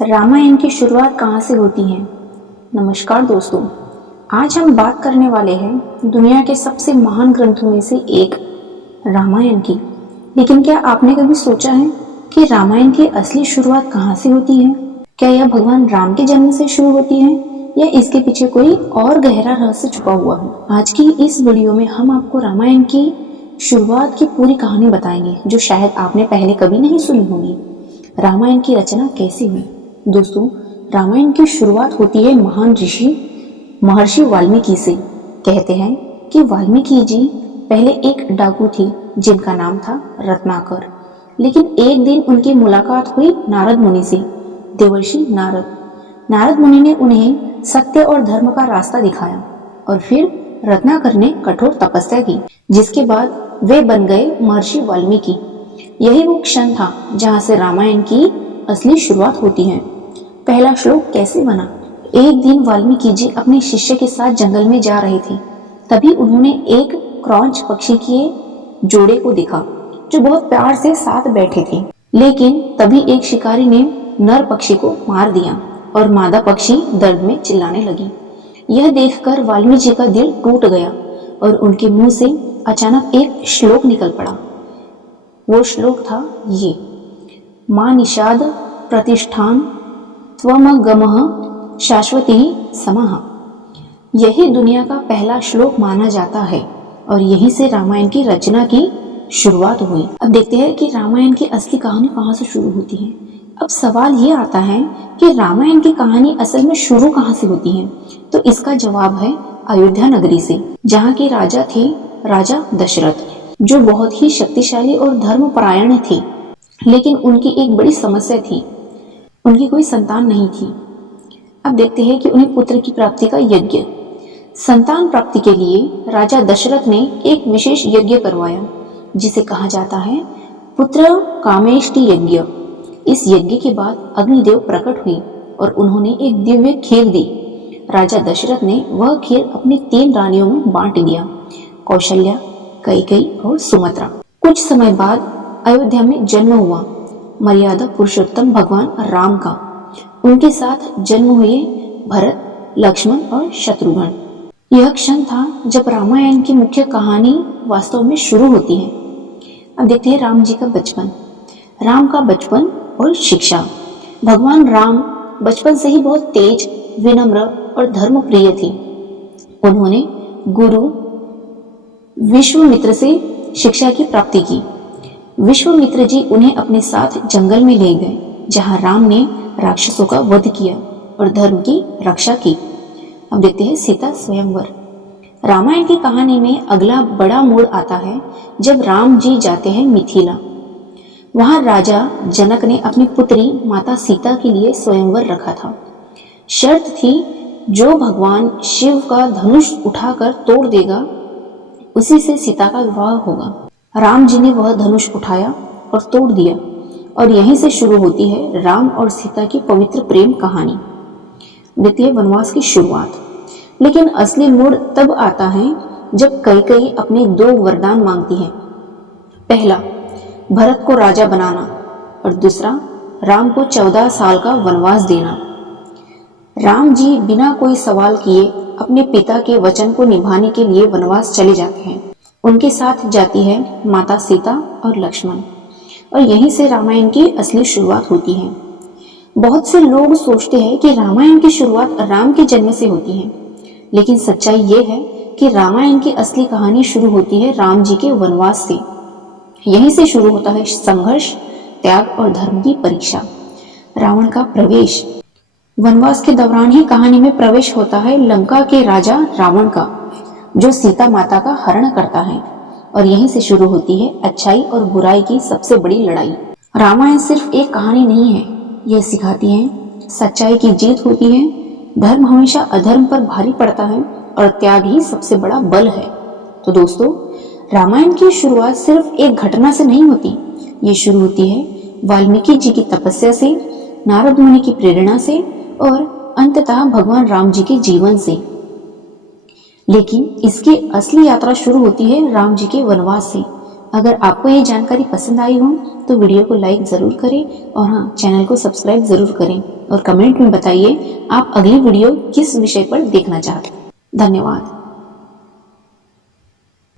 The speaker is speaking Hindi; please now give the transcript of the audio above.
रामायण की शुरुआत कहाँ से होती है। नमस्कार दोस्तों, आज हम बात करने वाले हैं दुनिया के सबसे महान ग्रंथों में से एक रामायण की। लेकिन क्या आपने कभी सोचा है कि रामायण की असली शुरुआत कहाँ से होती है? क्या यह भगवान राम के जन्म से शुरू होती है या इसके पीछे कोई और गहरा रहस्य छुपा हुआ है? आज की इस वीडियो में हम आपको रामायण की शुरुआत की पूरी कहानी बताएंगे, जो शायद आपने पहले कभी नहीं सुनी होगी। रामायण की रचना कैसे हुई? दोस्तों, रामायण की शुरुआत होती है महान ऋषि महर्षि वाल्मीकि से। कहते हैं कि वाल्मीकि जी पहले एक डाकू थे जिनका नाम था रत्नाकर। लेकिन एक दिन उनकी मुलाकात हुई नारद मुनि से। देवर्षि नारद मुनि ने उन्हें सत्य और धर्म का रास्ता दिखाया और फिर रत्नाकर ने कठोर तपस्या की, जिसके बाद वे बन गए महर्षि वाल्मीकि। यही वो क्षण था जहां से रामायण की असली शुरुआत होती है। पहला श्लोक कैसे बना? एक दिन वाल्मीकि जी अपने शिष्य के साथ जंगल में जा रहे थे। तभी उन्होंने एक क्रॉंच पक्षी के जोड़े को देखा जो बहुत प्यार से साथ बैठे थे। लेकिन तभी एक शिकारी ने नर पक्षी को मार दिया और मादा पक्षी दर्द में चिल्लाने लगी। यह देखकर वाल्मीकि जी का दिल टूट गया और उनके मुंह से अचानक एक श्लोक निकल पड़ा। वो श्लोक था ये: मां निषाद प्रतिष्ठान त्वमगमः शाश्वती समः। यही दुनिया का पहला श्लोक माना जाता है और यहीं से रामायण की रचना की शुरुआत हुई। अब देखते हैं कि रामायण की असली कहानी कहाँ से शुरू होती है। अब सवाल ये आता है कि रामायण की कहानी असल में शुरू कहाँ से होती है। तो इसका जवाब है अयोध्या नगरी से, जहाँ के राजा थे राजा दशरथ, जो बहुत ही शक्तिशाली और धर्मपरायण थे। लेकिन उनकी एक बड़ी समस्या थी, उनकी कोई संतान नहीं थी। अब देखते हैं कि उन्हें पुत्र की प्राप्ति का यज्ञ। संतान प्राप्ति के लिए राजा दशरथ ने एक विशेष यज्ञ करवाया, जिसे कहा जाता है पुत्र कामेष्टि यज्ञ। इस यज्ञ के बाद अग्निदेव प्रकट हुए और उन्होंने एक दिव्य खीर दी। राजा दशरथ ने वह खीर अपनी 3 रानियों में बांट दिया, कौशल्या, कैकेयी और सुमित्रा। कुछ समय बाद अयोध्या में जन्म हुआ मर्यादा पुरुषोत्तम भगवान राम का। उनके साथ जन्म हुए भरत, लक्ष्मण और शत्रुघ्न। यह क्षण था जब रामायण की मुख्य कहानी वास्तव में शुरू होती है। अब देखते हैं राम जी का बचपन। राम का बचपन और शिक्षा। भगवान राम बचपन से ही बहुत तेज, विनम्र और धर्मप्रिय थे। उन्होंने गुरु विश्वामित्र से शिक्षा की प्राप्ति की। विश्वामित्र जी उन्हें अपने साथ जंगल में ले गए, जहां राम ने राक्षसों का वध किया और धर्म की रक्षा की। अब देखते हैं सीता स्वयंवर। रामायण की कहानी में अगला बड़ा मोड़ आता है जब राम जी जाते हैं मिथिला। वहां राजा जनक ने अपनी पुत्री माता सीता के लिए स्वयंवर रखा था। शर्त थी, जो भगवान शिव का धनुष उठाकर तोड़ देगा उसी से सीता का विवाह होगा। राम जी ने वह धनुष उठाया और तोड़ दिया और यहीं से शुरू होती है राम और सीता की पवित्र प्रेम कहानी। द्वितीय वनवास की शुरुआत। लेकिन असली मोड़ तब आता है जब कैकेयी अपने 2 वरदान मांगती है। पहला, भरत को राजा बनाना और दूसरा, राम को 14 साल का वनवास देना। राम जी बिना कोई सवाल किए अपने पिता के वचन को निभाने के लिए वनवास चले जाते हैं। उनके साथ जाती है माता सीता और लक्ष्मण, और यहीं से रामायण की असली शुरुआत होती है। बहुत से लोग सोचते हैं कि रामायण की शुरुआत राम के जन्म से होती है, लेकिन सच्चाई ये है कि रामायण की असली कहानी शुरू होती है राम जी के वनवास से। यहीं से शुरू होता है संघर्ष, त्याग और धर्म की परीक्षा। रावण का प्रवेश। वनवास के दौरान ही कहानी में प्रवेश होता है लंका के राजा रावण का, जो सीता माता का हरण करता है, और यहीं से शुरू होती है अच्छाई और बुराई की सबसे बड़ी लड़ाई। रामायण सिर्फ एक कहानी नहीं है, यह सिखाती है सच्चाई की जीत होती है, धर्म हमेशा अधर्म पर भारी पड़ता है और त्याग ही सबसे बड़ा बल है। तो दोस्तों, रामायण की शुरुआत सिर्फ एक घटना से नहीं होती, ये शुरू होती है वाल्मीकि जी की तपस्या से, नारद मुनि की प्रेरणा से और अंततः भगवान राम जी के जीवन से। लेकिन इसकी असली यात्रा शुरू होती है राम जी के वनवास से, अगर आपको ये जानकारी पसंद आई हो तो वीडियो को लाइक ज़रूर करें और हाँ, चैनल को सब्सक्राइब ज़रूर करें और कमेंट में बताइए आप अगली वीडियो किस विषय पर देखना चाहते हैं। धन्यवाद।